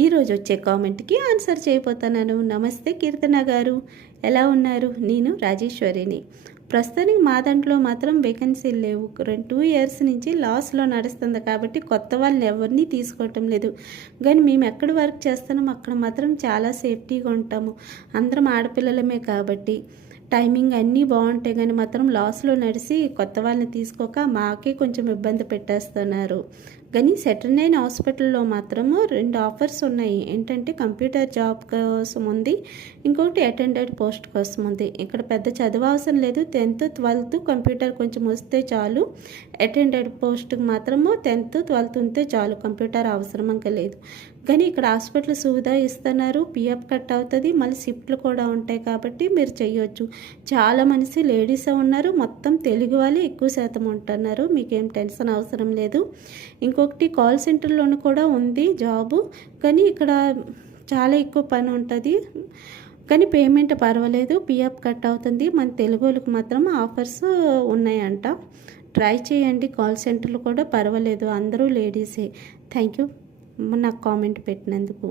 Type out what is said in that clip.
ఈరోజు వచ్చే కామెంట్కి ఆన్సర్ చేయబోతున్నాను. నమస్తే కీర్తన గారు, ఎలా ఉన్నారు? నేను రాజేశ్వరిని. ప్రస్తుతానికి మా దాంట్లో మాత్రం వేకెన్సీలు లేవు. 2 ఇయర్స్ నుంచి లాస్లో నడుస్తుంది కాబట్టి కొత్త వాళ్ళని ఎవరిని తీసుకోవటం లేదు. కానీ మేము ఎక్కడ వర్క్ చేస్తున్నామో అక్కడ మాత్రం చాలా సేఫ్టీగా ఉంటాము. అందరం ఆడపిల్లలమే కాబట్టి టైమింగ్ అన్నీ బాగుంటాయి. కానీ మాత్రం లాస్లో నడిచి కొత్త వాళ్ళని తీసుకోక మాకే కొంచెం ఇబ్బంది పెట్టేస్తున్నారు. కానీ సెటర్నైన్ హాస్పిటల్లో మాత్రము 2 ఆఫర్స్ ఉన్నాయి. ఏంటంటే కంప్యూటర్ జాబ్ కోసం ఉంది, ఇంకొకటి అటెండెంట్ పోస్ట్ కోసం ఉంది. ఇక్కడ పెద్ద చదువు అవసరం లేదు. 10th 12th కంప్యూటర్ కొంచెం వస్తే చాలు. అటెండెంట్ పోస్ట్కి మాత్రము 10th 12th ఉంటే చాలు, కంప్యూటర్ అవసరం ఇంకా లేదు. కానీ ఇక్కడ హాస్పిటల్ సువిధ ఇస్తున్నారు, పిఎఫ్ కట్ అవుతుంది, మళ్ళీ షిఫ్ట్లు కూడా ఉంటాయి కాబట్టి మీరు చేయొచ్చు. చాలా మంది లేడీసే ఉన్నారు, మొత్తం తెలుగు వాళ్ళే ఎక్కువ శాతం ఉంటున్నారు. మీకేం టెన్షన్ అవసరం లేదు. ఇంకొకటి కాల్ సెంటర్లోనూ కూడా ఉంది జాబు, కానీ ఇక్కడ చాలా ఎక్కువ పని ఉంటుంది. కానీ పేమెంట్ పర్వాలేదు, పిఎఫ్ కట్ అవుతుంది. మన తెలుగు వాళ్ళకి మాత్రం ఆఫర్స్ ఉన్నాయంట. ట్రై చేయండి. కాల్ సెంటర్లు కూడా పర్వాలేదు, అందరూ లేడీసే. థ్యాంక్ యూ నాకు కామెంట్ పెట్టినందుకు.